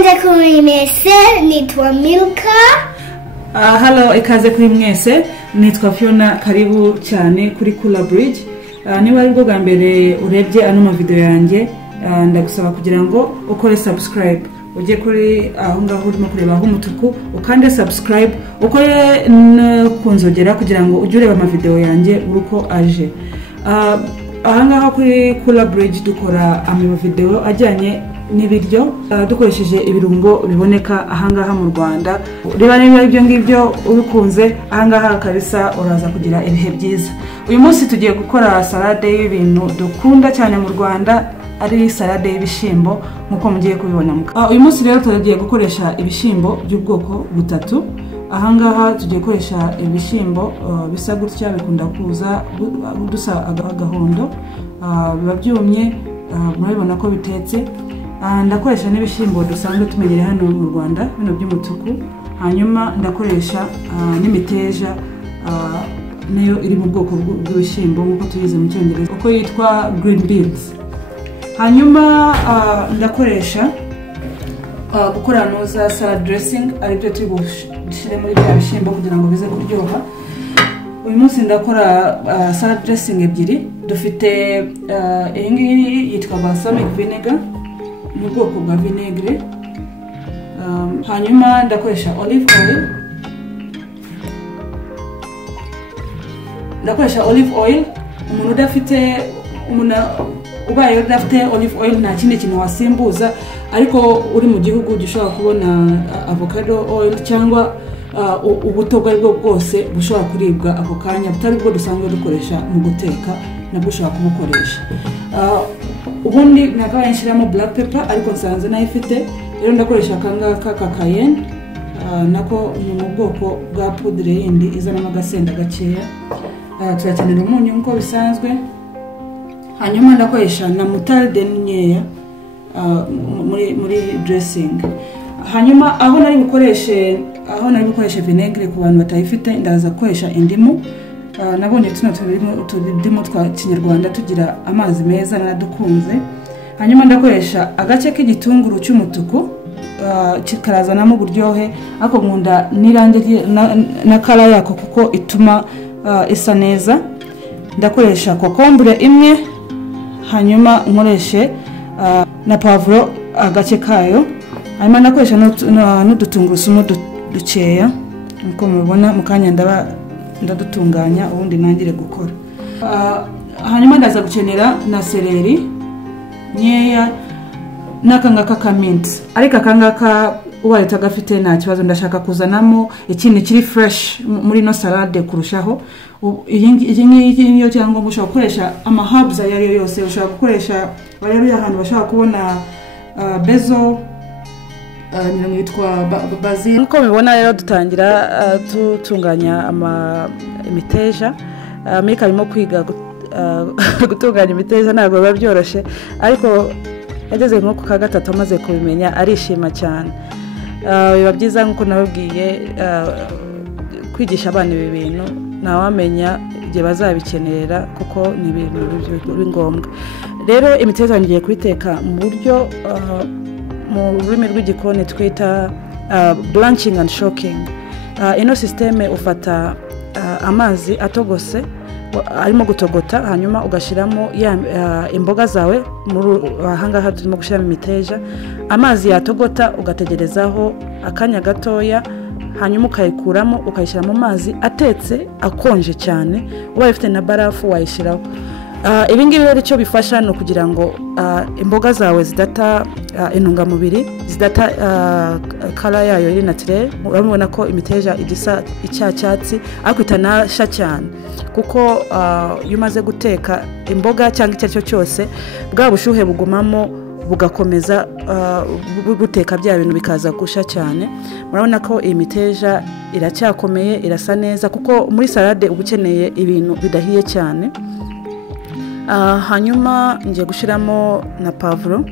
ikaze kuri mwese nitwa Milka. Hello, ikaze kuri mwese nitwa Fiona. Karibu cyane kuri Cooler Bridge. Niba ari bwo bwa mbere urebye ano ma video yanjye, ndagusaba kugira ngo ukore subscribe, ujye kuri aho ngaho urimo kureba aho umutuku ukande subscribe, ukore kunzogera kugira ngo ujye ureba ama video yanjye uruko aje. Aha ngaha kuri Cooler Bridge dukora ama video ajyanye n'ibiryo dukoresheje ibirungo biboneka aha ngaha mu Rwanda. Riba niba ibyo ngibyo ubikunze aha ngaha kabisa uraza kugira ibihe byiza. Uyu munsi tugiye gukora salade y'ibintu dukunda cyane mu Rwanda, ari salade y'ibishimbo nkuko mugiye kubibona. Uyu munsi rero tugiye gukoresha ibishimbo by'ubwoko butatu. Aha ngaha tugiye gukoresha ibishimbo bisa gutya, bikunda kuza dusa agahondo, biba byumye, murabibona ko bitetse. Ndakoresha n'ibishimbo dusanzwe tumenyere hano mu Rwanda, bino by'umutuku. Hanyuma ndakoresha n'imiteja nayo iri mu bwoko bw'ibishimbo nkuko tuyize mu Cyongereza uko yitwa green beans. Hanyuma ndakoresha gukora noza salad dressing, ari byo turi gushire muri bya bishimbo kugira ngo bize kuryoha. Uyu munsi ndakora salad dressing ebyiri. Dufite iyi ngiyi yitwa balsamic vinegar, mu bwoko bwa vinegre. Hanyuma ndakoresha olive oil. Umuntu udafite ubaye udafite olive oil nta kindi kintu wasimbuza, ariko uri mu gihugu gishobora kubona avocado oil cyangwa ubuto bwo bwose bushobora kuribwa ako kanya, butari bwo dusanzwe dukoresha mu guteka, nabwo ushobora kubukoresha. Ubundi nagaye nshiramo black pepper, ariko nsanze nayifite, rero ndakoresha akangaka ka cayenne, nako mu bwoko bwa poudre yindi izana agasenda gakeya. Turakenera umunyu nko bisanzwe. Hanyuma ndakoresha na moutarde nkeya muri dressing. Hanyuma aho nari bukoreshe vinegre ku bantu batayifite, ndaza gukoresha indimu. Nabonye tudimu twa Kinyarwanda tugira amazi meza naradukunze. Hanyuma ndakoresha agace k'igitunguru cy'umutuku, kikarazanamo uburyohe, ako nkunda nirange na kala yako kuko ituma isa neza. Ndakoresha kokombure imwe, hanyuma nkoreshe na pavuro agace kayo. Hanyuma ndakoresha n'udutungurusumu dukeya nkuko mubibona. Mukanya ndadutunganya ubundi nangire gukora. Hanyuma ndaza gukenera na seleri nyeya n'akangaka ka mint, ariko akangaka ubaye tagafite nta kibazo. Ndashaka kuzanamo ikintu kiri fresh muri no salade kurushaho. Iyi niyo cyangwa mushobora gukoresha ama herbs ayari yose. Ushobora gukoresha bari ahantu bashaka kubona bezo, yitwa basil. Nkuko mubibona rero dutangira tutunganya imiteja. Mika arimo kwiga gutunganya imiteja, ntabwo biba byoroshye, ariko yageze nko ku ka gatatu amaze kubimenya arishima cyane. Biba byiza nkuko nababwiye kwigisha abana ibi bintu, ntawamenya igihe bazabikenera kuko ni ibintu bingombwa. Rero imiteja ngiye kubiteka mu buryo mu rurimi rw'igikoni twita blanching and shocking. Ino systeme ufata amazi atogose arimo gutogota, hanyuma ugashiramo imboga zawe. Ahangaha turimo gushiramo imiteja. Amazi yatogota ugategerezaho akanya gatoya, hanyuma ukayikuramo ukayishyira mu mazi atetse akonje cyane. Ubaye ufite na barafu wayishiraho. Ibi ngibi rero icyo bifasha no kugira ngo imboga zawe zidata intungamubiri, zidata kala yayo iri naturel. Urabona ko imiteja igisa icyacyatsi ariko itanasha cyane, kuko iyo umaze guteka imboga cyangwa icyo cyose, bwa bushuhe bugumamo bugakomeza guteka bya bintu bikaza gusha cyane. Murabona ko iyi miteja iracyakomeye, irasa neza, kuko muri salade ubukeneye ibintu bidahiye cyane. Hanyuma ngiye gushiramo na pavuro.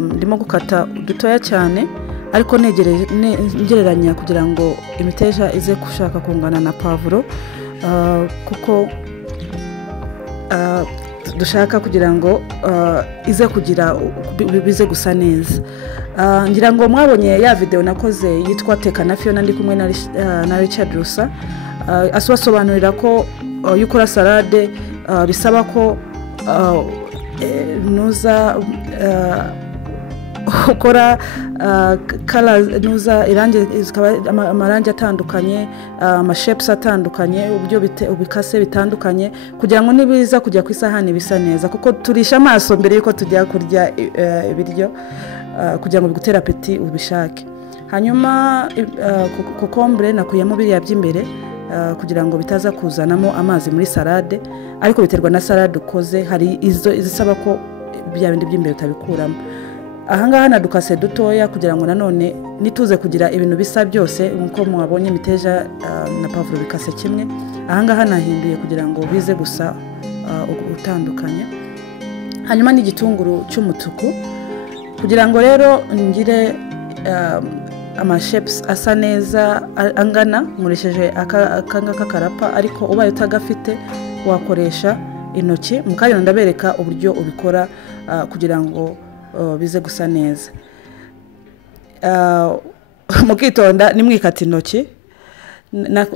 Ndimo gukata dutoya cyane, ariko ngereranya kugira ngo imiteja ize gushaka kungana na pavuro, kuko dushaka kugira ngo ize kugira bize gusa neza. Ngira ngo mwabonye ya video nakoze yitwa Teka na Fiona ndi kumwe na Richard Rusa, asobanurira ko iyo ukora salade bisaba ko nuza ukora nuza irangi amarangi atandukanye, amashapes atandukanye, uburyo ubikase bitandukanye kugira ngo nibiza kujya ku isahani bisa neza, kuko turisha amaso mbere yuko tujya kurya ibiryo kugira ngo bigutera apeti ubishake. Hanyuma kokombure nakuyemo biriya by'imbere kugira ngo bitaza kuzanamo amazi muri salade, ariko biterwa na salade ukoze, hari izo izisaba ko bya bindi by'imbere utabikuramo. Ahangaha nadukase dutoya kugira ngo nanone nituze kugira ibintu bisa byose nkuko mwabonye imiteja na pavuro bikase kimwe. Ahangaha nahinduye kugira ngo bize gusa utandukanye. Hanyuma n'igitunguru cy'umutuku kugira ngo rero ngire amashapes asa neza angana, muresheje akangaka karapa, ariko ubaye utagafite wakoresha intoki. Mukanya ndabereka uburyo ubikora kugira ngo bize gusa neza. Mukitonda nimwikata intoki.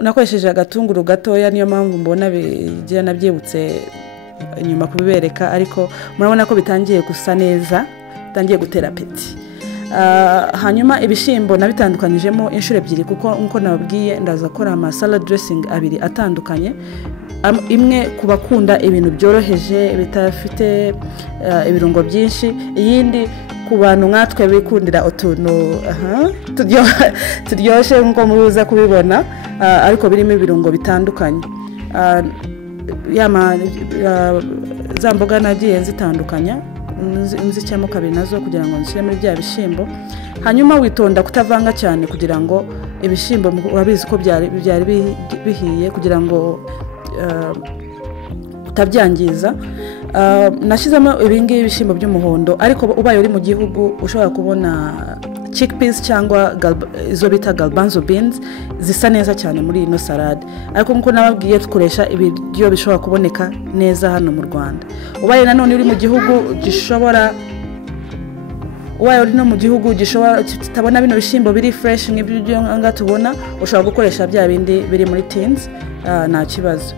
Nakoresheje agatunguru gatoya, niyo mpamvu mbona bigira nabyibutse inyuma kubibereka, ariko murabona ko bitangiye gusa neza, bitangiye gutera apeti. Hanyuma ibishimbo nabitandukanyijemo inshuro ebyiri, kuko nko nababwiye ndaza gukora ama salad dressing abiri atandukanye. Imwe kubakunda ibintu byoroheje bitafite ibirungo byinshi, iyindi ku bantu nkatwe bikundira utuntu turyoshye nko muruza kubibona, ariko birimo ibirungo bitandukanye. Za mboga nagiye zitandukanya nzicamo kabiri nazo kugira ngo nshyire muri bya bishimbo. Hanyuma witonda kutavanga cyane kugira ngo ibishimbo urabizi ko byari bihiye, kugira ngo utabyangiza. Nashyizemo ibingibi ibishimbo by'umuhondo, ariko ubaye uri mu gihugu ushobora kubona chickpeas cyangwa izo bita garbanzo beans zisa neza cyane muri ino salade, ariko nkuko nababwiye dukoresha ibiryo bishobora kuboneka neza hano mu Rwanda. Ubaye nanone uri mu gihugu gishobora tutabona bino bishimbo biri fresh nk'ibyo nga tubona, ushobora gukoresha bya bindi biri muri tins, nta kibazo.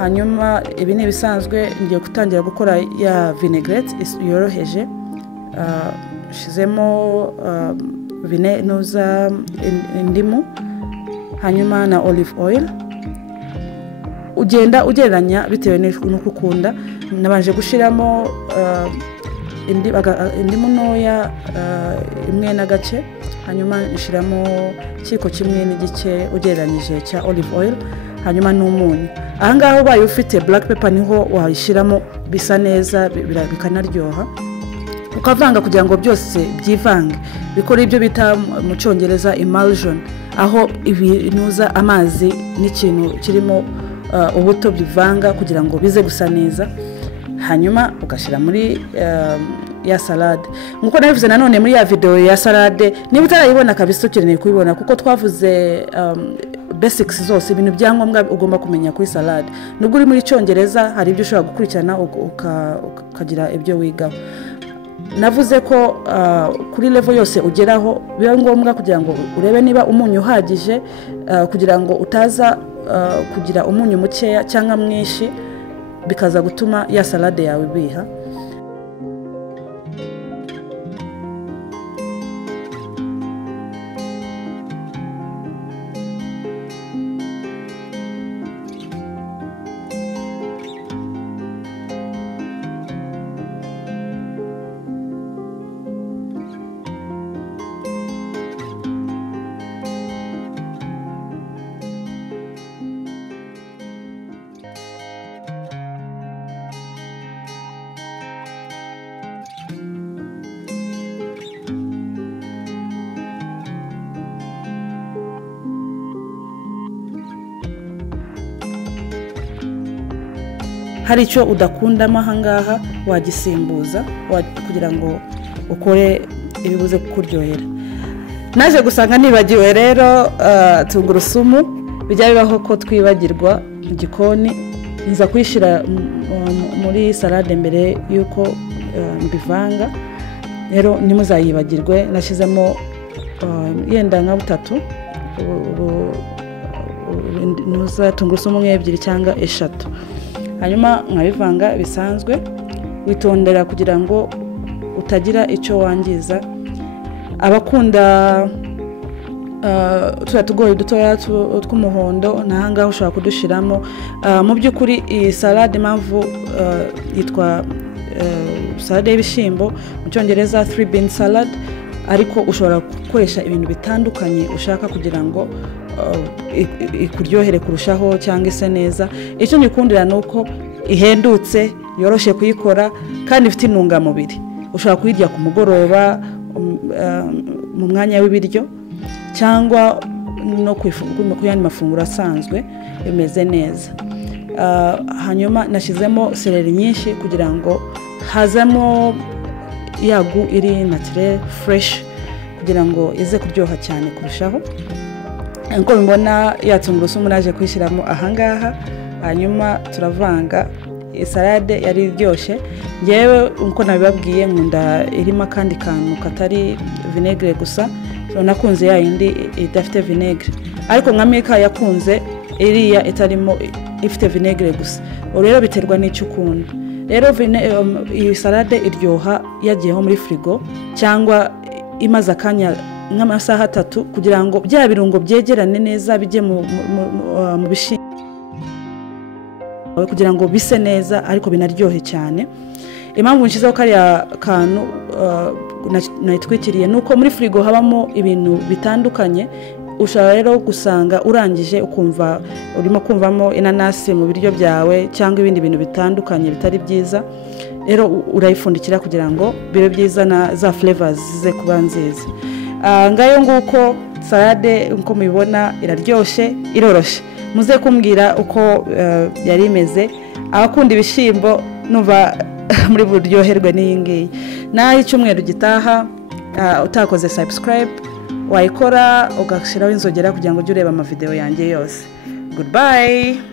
Hanyuma ibi ni bisanzwe. Ngiye gutangira gukora ya vinaigrette yoroheje. Shizemo nuza indimu, hanyuma na olive oil. Ugenda ugereranya bitewe n'uko ukunda. Nabanje gushiramo indimu ntoya imwe n'agace, hanyuma nshiramo ikiko kimwe n'igice ugereranyije cya olive oil, hanyuma n'umunyu. Ahangaho ubaye ufite black pepper niho wayishiramo, bisa neza bikanaryoha. Ukavanga kugira ngo byose byivange, bikora ibyo bita mu Cyongereza emulsion, aho ibinuza amazi n'ikintu kirimo ubuto bivanga kugira ngo bize gusa neza. Hanyuma ugashyira muri ya salade. Nkuko nabivuze nanone muri ya video ya salade, niba utarayibona kabisa ukeneye kubibona, kuko twavuze basics zose, ibintu byangombwa ugomba kumenya kuri salade. Nubwo uri muri Cyongereza hari ibyo ushobora gukurikirana ukagira ibyo wigaho. Navuze ko kuri level yose ugeraho biba ngombwa kugira ngo urebe niba umunyu uhagije, kugira ngo utaza kugira umunyu mukeya cyangwa mwinshi bikaza gutuma ya salade yawe biha. Hari icyo udakunda ahangaha wagisimbuza kugira ngo ukore ibibuze kukuryohera. Naje gusanga nibagiwe rero tungurusumu. Bijya bibaho ko twibagirwa mu gikoni, nza kuyishyira muri salade mbere y'uko mbivanga. Rero ntimuzayibagirwe, nashyizemo yenda nka butatu nuza tungurusumu ebyiri cyangwa eshatu, hanyuma nkabivanga bisanzwe. Witondera kugira ngo utagira icyo wangiza. Abakunda tuya tugoye dutoya tw'umuhondo nahangaho ushobora kudushiramo. Mu by'ukuri iyi salade impamvu yitwa salade y'ibishyimbo, mu cyongereza 3 bean salad, ariko ushobora gukoresha ibintu bitandukanye ushaka kugira ngo ikuryohere kurushaho cyangwa ise neza. Icyo nyikundira nuko ihendutse, yoroshye kuyikora kandi ifite intungamubiri. Ushobora kuyirya ku mugoroba mu mwanya w'ibiryo cyangwa no ku yandi mafunguro asanzwe bimeze neza. Hanyuma nashyizemo seleri nyinshi kugira ngo hazamo yagu iri naturel fresh kugira ngo ize kuryoha cyane kurushaho. Nko mbona ya tungurusumu naje kwishyiramo ahangaha, hanyuma turavanga. Salade yari iryoshye. Yewe uko nabibabwiye nkunda irimo kandi kantu katari vinegre gusa, nakunze ya yindi idafite vinegre, ariko nka Mika yakunze iriya itarimo ifite vinegre gusa. Rero biterwa n'icyo ukunda. Rero iyi salade iryoha yagiyeho muri frigo cyangwa imaze akanya nk'amasaha 3 kugira ngo bya birungo byegerane neza bijye mu bishimbo kugira ngo bise neza ariko binaryohe cyane. Impamvu nshyizeho kariya kantu nayitwikiriye nuko muri frigo habamo ibintu bitandukanye. Ushobora rero gusanga urangije ukumva urimo kumvamo inanasi mu biryo byawe cyangwa ibindi bintu bitandukanye bitari byiza. Rero urayifundikira kugira ngo bibe byiza na za flavors zize kuba nziza. Ngayo nguko salade uko mubibona iraryoshye, iroroshye. Muze kumbwira uko yari imeze. Abakunda ibishyimbo numva muri buryoherwe n'iyi ngiyi. Naho icyumweru gitaha utakoze subscribe wayikora ugashyiraho inzogera kugira ngo ujye ureba amavideo yanjye yose. Goodbye.